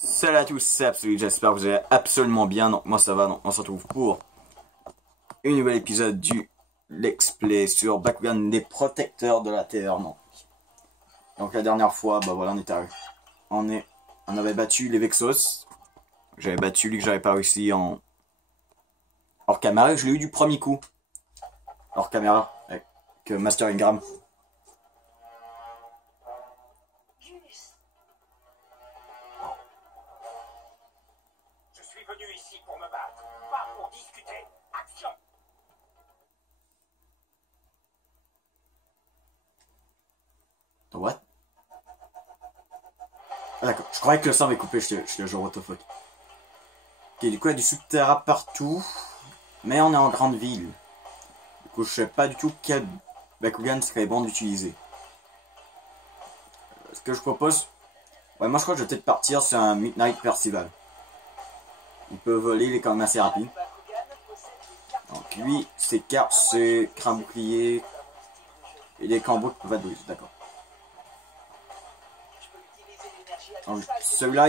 Salut à tous, c'est Absolu, j'espère que vous allez absolument bien. Donc moi ça va, donc on se retrouve pour un nouvel épisode du Let's Play sur Bakugan, les protecteurs de la Terre. Non. Donc la dernière fois, bah voilà, on avait battu les Vexos. J'avais battu lui que j'avais pas réussi en hors caméra, je l'ai eu du premier coup. Hors caméra, avec Master Ingram. Ici pour me battre, pas pour discuter. Action! What? Ah d'accord, je croyais que le sang avait coupé, je te jure, what the fuck. Ok, du coup il y a du subterrain partout, mais on est en grande ville. Du coup je sais pas du tout quel Bakugan serait bon d'utiliser. Ce que je propose... Ouais, moi je crois que je vais peut-être partir sur un Midnight Percival. Il peut voler, il est quand même assez rapide. Donc lui, ses cartes, c'est crin bouclier et des combos qui peuvent être brisés, d'accord. Celui-là,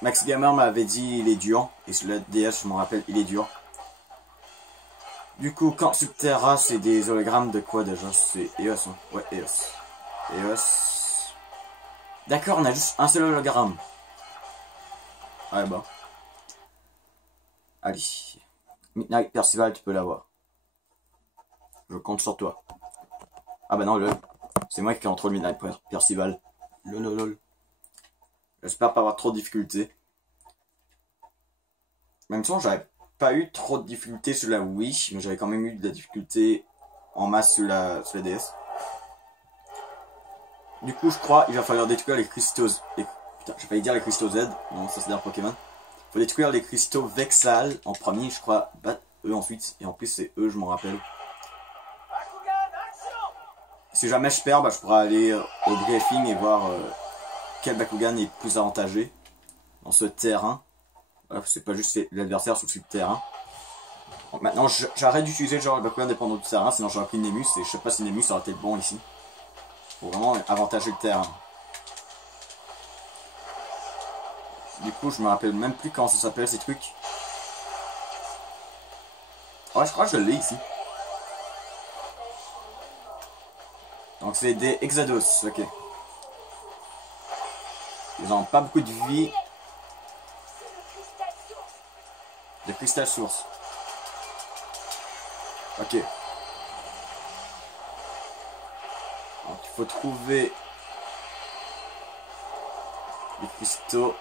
Max Gamer m'avait dit il est dur, et sur la DS, je me rappelle, il est dur. Du coup, quand Subterra, c'est des hologrammes de quoi déjà? C'est EOS, hein? Ouais, EOS. EOS. D'accord, on a juste un seul hologramme. Ouais, bah. Allez. Midnight Percival, tu peux l'avoir. Je compte sur toi. Ah bah non, lol. C'est moi qui contrôle Midnight Percival. Lol. J'espère pas avoir trop de difficultés. Même si j'avais pas eu trop de difficultés sur la Wii, mais j'avais quand même eu de la difficulté en masse sur la DS. Du coup, je crois il va falloir détruire les cristaux. Putain, j'ai failli dire les cristaux Z. Non, ça c'est d'un Pokémon. Faut détruire les cristaux Vexal en premier, je crois. Battre eux ensuite. Et en plus, c'est eux, je m'en rappelle. Si jamais je perds, bah, je pourrais aller au briefing et voir quel Bakugan est plus avantagé dans ce terrain. Voilà, c'est pas juste l'adversaire sur le terrain. Donc maintenant, j'arrête d'utiliser genre le Bakugan dépendant du terrain, sinon j'aurais pris Nemus. Et je sais pas si Nemus aurait été bon ici. Faut vraiment avantager le terrain. Du coup, je me rappelle même plus comment ça s'appelle ces trucs. Ouais, je crois que je l'ai ici. Donc c'est des Exados, ok. Ils ont pas beaucoup de vie. Des cristal source. Ok. Donc il faut trouver les cristaux.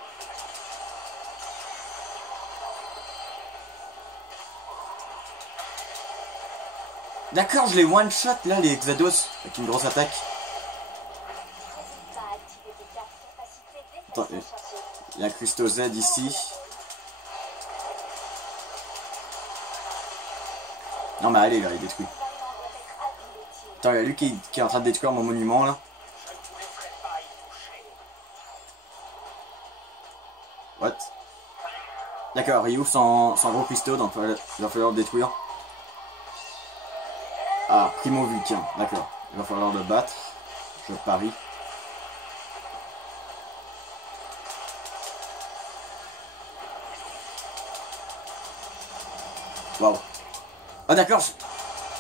D'accord, je les one shot là, les Exados, avec une grosse attaque. Attends, il y a un cristaux Z ici. Non mais allez là, il détruit. Attends, il y a lui qui est en train de détruire mon monument là. What? D'accord, il ouvre son gros cristaux, donc il va falloir le détruire. Ah, Primo Vulcain, d'accord. Il va falloir le battre. Je parie. Waouh. Ah d'accord,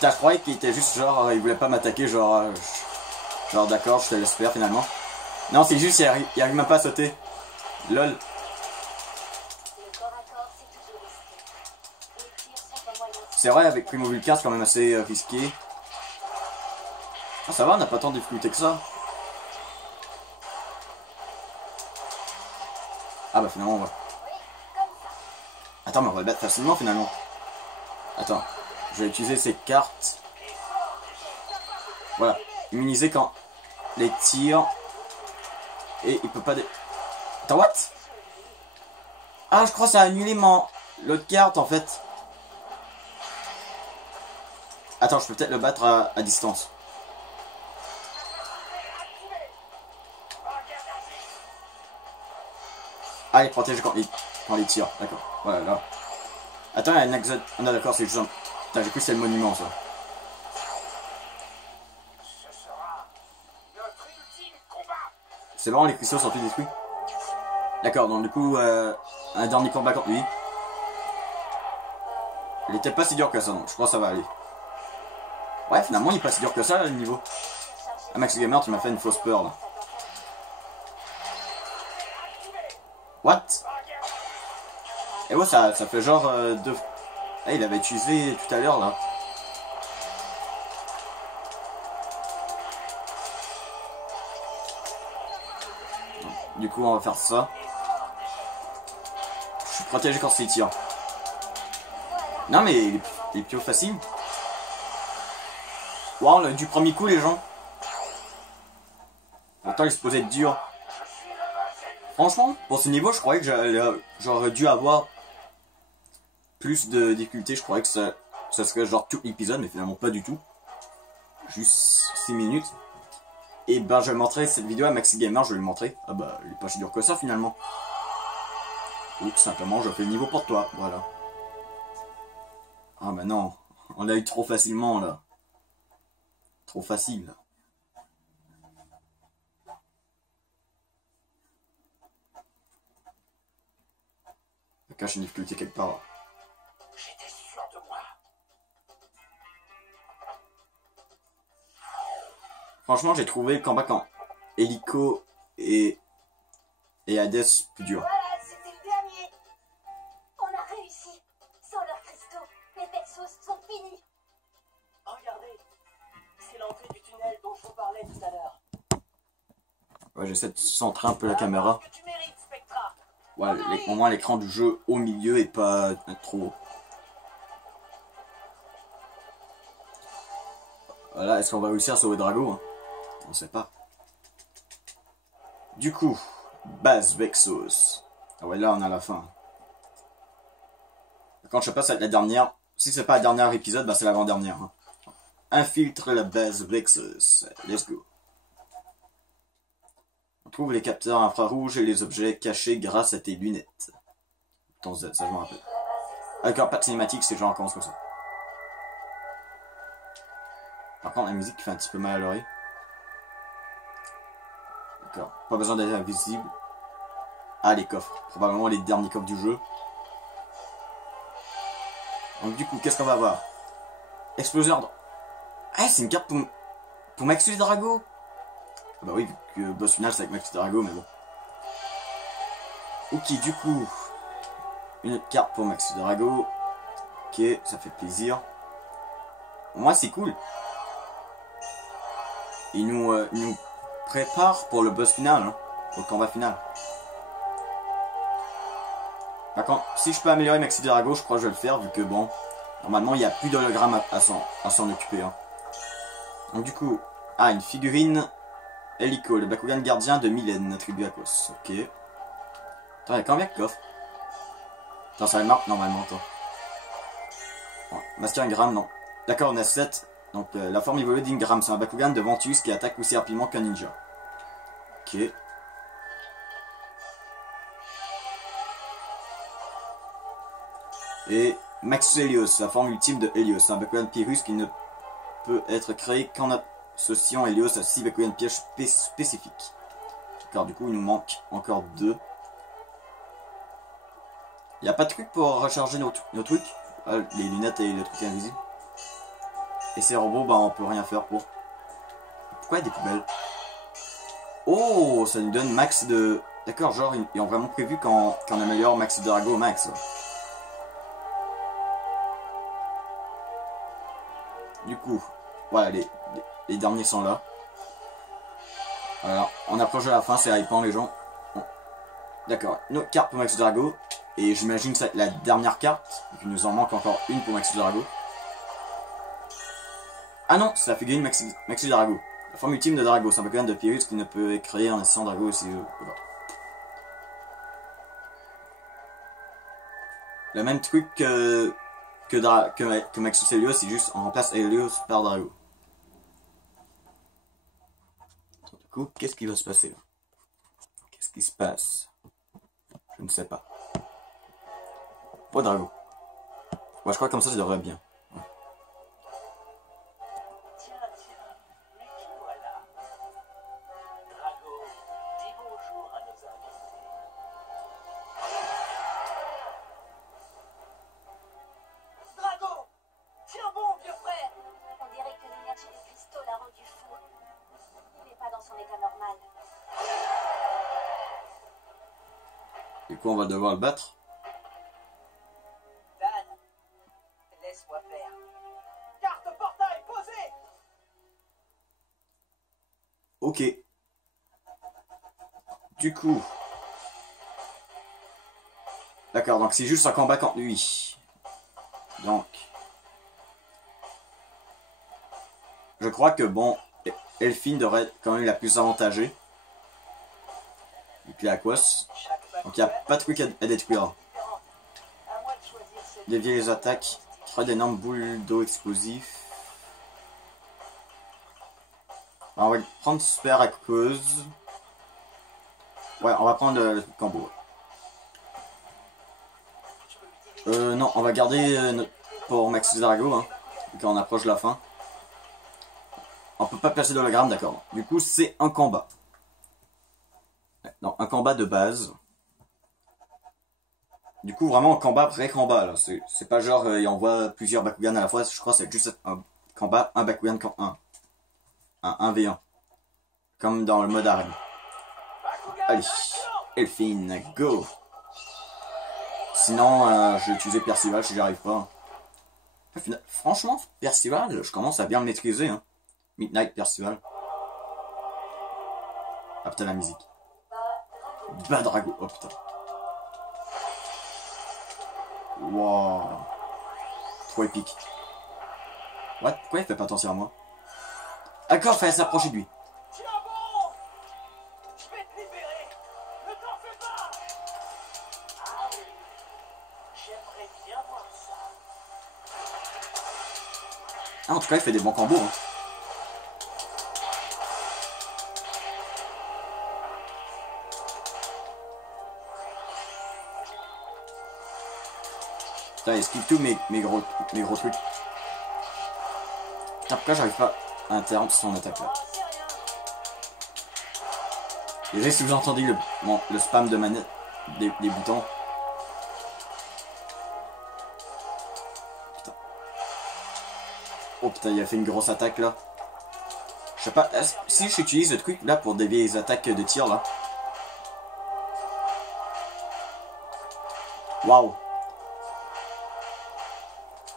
je croyais qu'il était juste genre, il voulait pas m'attaquer, genre d'accord, je te laisse faire finalement. Non, c'est juste, il arrive même pas à sauter. Lol. C'est vrai, avec Primo Vulcain, c'est quand même assez risqué. Ah, ça va, on n'a pas tant de difficulté que ça. Ah bah finalement, ouais. Attends, mais on va le battre facilement finalement. Attends, je vais utiliser ces cartes. Voilà, immuniser quand les tirs. Et il peut pas... Attends, what? Ah, je crois que ça a annulé l'autre carte en fait. Attends, je peux peut-être le battre à distance. Ah, il protège quand il tire, d'accord. Voilà, là. Attends, il y a un exode. Ah non, d'accord, c'est juste un... Putain, j'ai cru que c'est le monument, ça. C'est marrant, les cristaux sont tous détruits. D'accord, donc du coup, un dernier combat contre lui. Il était pas si dur que ça, donc je crois que ça va aller. Ouais, finalement, il est pas si dur que ça, le niveau. Ah, Max Gamer, tu m'as fait une fausse peur, là. What? Et ouais, ça fait genre deux... Ah, il avait utilisé tout à l'heure, là. Du coup, on va faire ça. Je suis protégé quand c'est tir. Non, mais il est plutôt facile. Wow, du premier coup, les gens. Pourtant, il se posait être dur. Franchement, pour ce niveau, je croyais que j'aurais dû avoir plus de difficultés. Je croyais que ça serait genre tout l'épisode, mais finalement pas du tout. Juste 6 minutes. Et ben, je vais montrer cette vidéo à Maxi Gamer, je vais le montrer. Ah bah, il est pas si dur que ça finalement. Ou tout simplement, je fais le niveau pour toi, voilà. Ah bah non, on l'a eu trop facilement là. Trop facile. Je cache une difficulté quelque part. J'étais sûr de moi. Franchement, j'ai trouvé le combat quand Helico et Hades plus dur. Voilà, c'était le dernier. On a réussi. Sans leurs cristaux, les Vexos sont finis. Regardez, c'est l'entrée du tunnel dont je vous parlais tout à l'heure. Ouais, j'essaie de centrer un peu la caméra. Que tu mérites, Spectra. Ouais, au moins l'écran du jeu au milieu et pas trop haut. Voilà, est-ce qu'on va réussir à sauver Drago, hein? On sait pas. Du coup, base Vexos. Ah ouais, là on a la fin. Quand je sais pas, ça va être la dernière. Si c'est pas la dernière épisode, bah c'est l'avant-dernière. Hein. Infiltre la base Vexos. Let's go. On trouve les capteurs infrarouges et les objets cachés grâce à tes lunettes. Ton Z, ça je me rappelle. Avec un pas de cinématique, c'est genre commence comme ça. Par contre, la musique fait un petit peu mal à l'oreille. D'accord. Pas besoin d'être invisible. Ah, les coffres. Probablement les derniers coffres du jeu. Donc du coup, qu'est-ce qu'on va avoir? Exploseur. Ah, c'est une carte pour Maxus Drago. Ah bah oui, vu que le boss final c'est avec Maxus Drago, mais bon. Ok, du coup, une autre carte pour Maxus Drago. Ok, ça fait plaisir. Moi, c'est cool. Il nous prépare pour le boss final, hein, pour le combat final. Par contre, si je peux améliorer Maxi Drago, je crois que je vais le faire, vu que bon, normalement il n'y a plus d'hologramme à s'en occuper. Hein. Donc du coup, une figurine Helico, le Bakugan gardien de Mylène, attribué à Kos. Ok. Attends, il y a combien de coffres? Attends, ça va marquer normalement, attends. Ouais, Master Ingram, non. D'accord, on a 7. Donc la forme évoluée d'Ingram, c'est un Bakugan de Ventus qui attaque aussi rapidement qu'un ninja. Ok. Et Maxus Helios, la forme ultime de Helios, un Bakugan Pyrrhus qui ne peut être créé qu'en associant Helios à 6 Bakugan pièges spécifiques. D'accord, du coup il nous manque encore 2. Il n'y a pas de truc pour recharger nos trucs, les lunettes et le truc invisible. Et ces robots, bah on peut rien faire pour. Pourquoi il y a des poubelles? Oh, ça nous donne max de... D'accord, genre ils ont vraiment prévu qu'on améliore Maxi Drago au max. Du coup, voilà, les derniers sont là. Alors, on approche de la fin, c'est hypant les gens. Bon. D'accord, nos cartes pour Maxi Drago. Et j'imagine que ça va être la dernière carte. Donc il nous en manque encore une pour Maxi Drago. Ah non, c'est la figurine Maxi Drago. La forme ultime de Drago, c'est un Pokémon de Pyrrhus qui ne peut être créé en assistant Drago aussi. Voilà. Le même truc que Maxus Helios, c'est juste on remplace Helios par Drago. Du coup, qu'est-ce qui va se passer là? Qu'est-ce qui se passe? Je ne sais pas. Pas Drago. Ouais, je crois que comme ça devrait bien. Tiens, mais qui voilà? Drago, dis bonjour à nos invités. Du coup, on va devoir le battre. Dan, laisse-moi faire. Carte portail posée. Ok. Du coup. D'accord, donc c'est juste un combat contre lui. Donc. Je crois que bon, Elfine devrait être quand même la plus avantagée. Et puis Aquos. Donc il n'y a pas de truc à détruire. À moi de choisir celle Dévier les attaques. Créer d'énormes boules d'eau explosifs. Alors, on va prendre Super Aquos. Ouais, on va prendre le combo. Non, on va garder pour Maxis Drago, hein, quand on approche de la fin. On peut pas placer d'hologramme, d'accord. Du coup, c'est un combat. Non, un combat de base. Du coup, vraiment un combat, vrai combat, là. C'est pas genre, il envoie plusieurs Bakugan à la fois. Je crois que c'est juste un combat, un Bakugan contre un. Un 1v1. Comme dans le mode arène. Allez, Elfine, go! Sinon, je vais utiliser Percival si j'y arrive pas. Franchement, Percival, je commence à bien le maîtriser. Hein. Midnight Percival. Ah putain, la musique. Badrago, oh putain. Wow. Trop épique. What? Pourquoi il fait pas attention à moi? D'accord, fallait s'approcher de lui. Tiens bon. Je vais te libérer. Ne t'en fais pas. Ah oui. J'aimerais bien voir ça. Ah, en tout cas, il fait des bons combos. Hein. Putain, il esquive tous mes gros trucs. Putain, pourquoi j'arrive pas à interrompre son attaque là? Désolé si vous entendez le spam de manette des boutons. Putain. Oh putain, il a fait une grosse attaque là. Je sais pas, si j'utilise le truc là pour dévier les attaques de tir là. Waouh.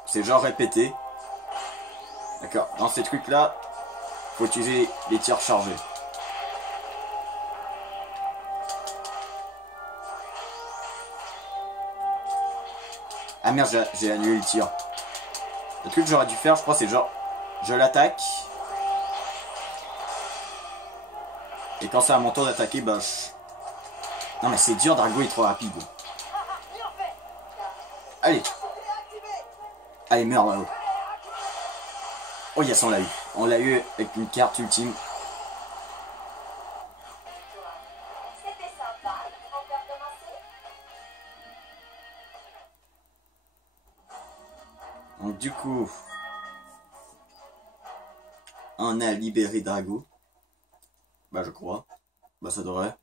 C'est genre répété. D'accord, dans ces trucs là, faut utiliser les tirs chargés. Ah merde, j'ai annulé le tir. Le truc que j'aurais dû faire, je crois, c'est genre, je l'attaque. Et quand c'est à mon tour d'attaquer, bah je... Non mais c'est dur, Drago est trop rapide. Allez. Allez, meurs là-haut. Oh yes, on l'a eu. On l'a eu avec une carte ultime. C'était sympa. On peut recommencer? Donc du coup, on a libéré Drago. Bah je crois. Bah ça devrait.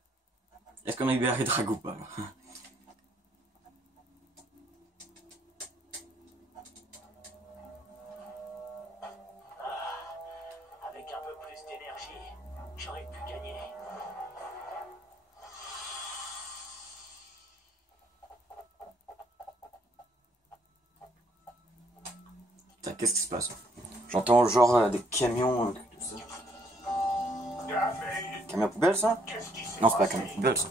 Est-ce qu'on a libéré Drago ou pas? Avec un peu plus d'énergie, j'aurais pu gagner. Putain, qu'est-ce qui se passe? J'entends genre des camions, tout ça. Camion poubelle ça? Non, c'est pas camion poubelle ça.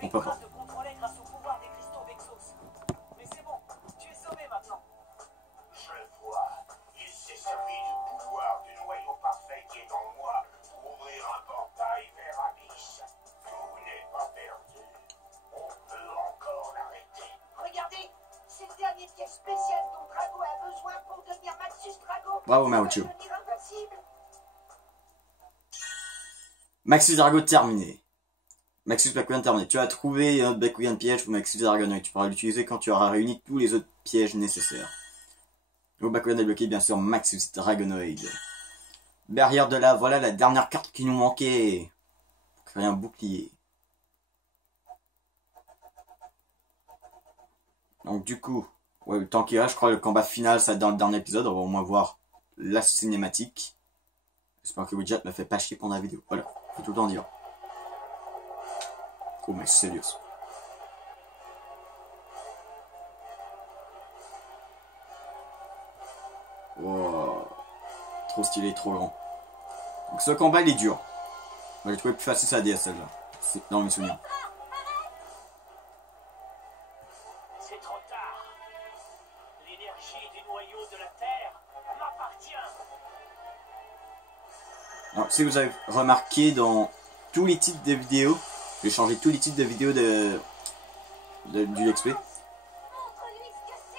On peut pas. De contrôler grâce au pouvoir des cristaux Vexos. Mais c'est bon, tu es sauvé maintenant. Je vois. Il s'est servi du pouvoir du noyau parfait qui est en moi pour ouvrir un portail vers Abyss. Tout n'est pas perdu. On peut encore l'arrêter. Regardez, c'est le dernier piège spécial dont Drago a besoin pour devenir Maxus Drago. Bravo, Ça va Maucho. devenir invincible. Maxus Drago terminé. Maxus Bakugan terminé. Tu as trouvé un autre Bakugan piège pour Maxus Dragonoid. Tu pourras l'utiliser quand tu auras réuni tous les autres pièges nécessaires. Le Bakugan débloqué, bien sûr, Maxus Dragonoid. Barrière de là, voilà la dernière carte qui nous manquait. Créer un bouclier. Donc du coup, ouais, le temps qu'il reste, je crois que le combat final, ça dans le dernier épisode. On va au moins voir la cinématique. J'espère que Widget me fait pas chier pendant la vidéo. Voilà, faut tout le temps dire. Oh mais c'est sérieux. Trop stylé, trop grand. Donc ce combat il est dur. Moi j'ai trouvé plus facile sur la DS celle-là. C'est dans mes souvenirs. C'est trop tard. L'énergie du noyau de la Terre m'appartient. Alors si vous avez remarqué dans tous les titres de vidéos, j'ai changé tous les titres de vidéos du Let's Play.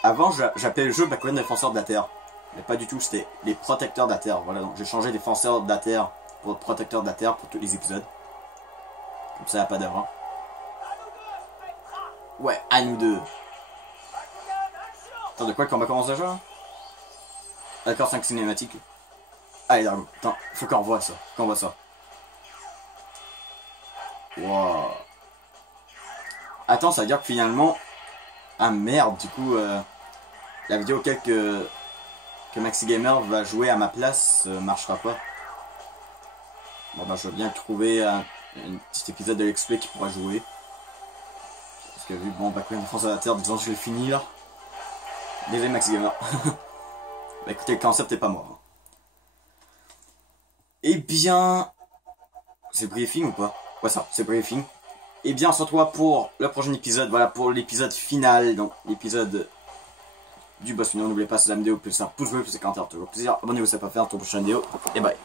Avant j'appelais le jeu Bakugan Défenseur de la Terre. Mais pas du tout, c'était les protecteurs de la Terre. Voilà, donc j'ai changé Défenseur de la Terre pour protecteur de la Terre pour tous les épisodes. Comme ça, il n'y a pas d'erreur. Ouais, à nous deux. Attends, de quoi le combat commence déjà? D'accord, 5 cinématiques. Allez, Dargo. Attends, faut qu'on revoie ça. Qu'on voit ça. Wow. Attends, ça veut dire que finalement... Ah merde, du coup, la vidéo que Maxi Gamer va jouer à ma place marchera pas. Bon bah je veux bien trouver un petit épisode de Let's Play qui pourra jouer. Parce que vu bon Bakugan Défenseur de la Terre, disons que je l'ai fini là. Désolé Maxi Gamer. Bah écoutez, le concept est pas mort. Eh bien... C'est briefing ou pas? Ouais ça, c'est briefing. Eh bien on se retrouve pour le prochain épisode, voilà pour l'épisode final, donc l'épisode du boss final. N'oubliez pas si la vidéo, plus un pouce bleu, plus un commentaire, toujours plaisir. Abonnez-vous si ce n'est pas fait, à la prochaine vidéo, et bye.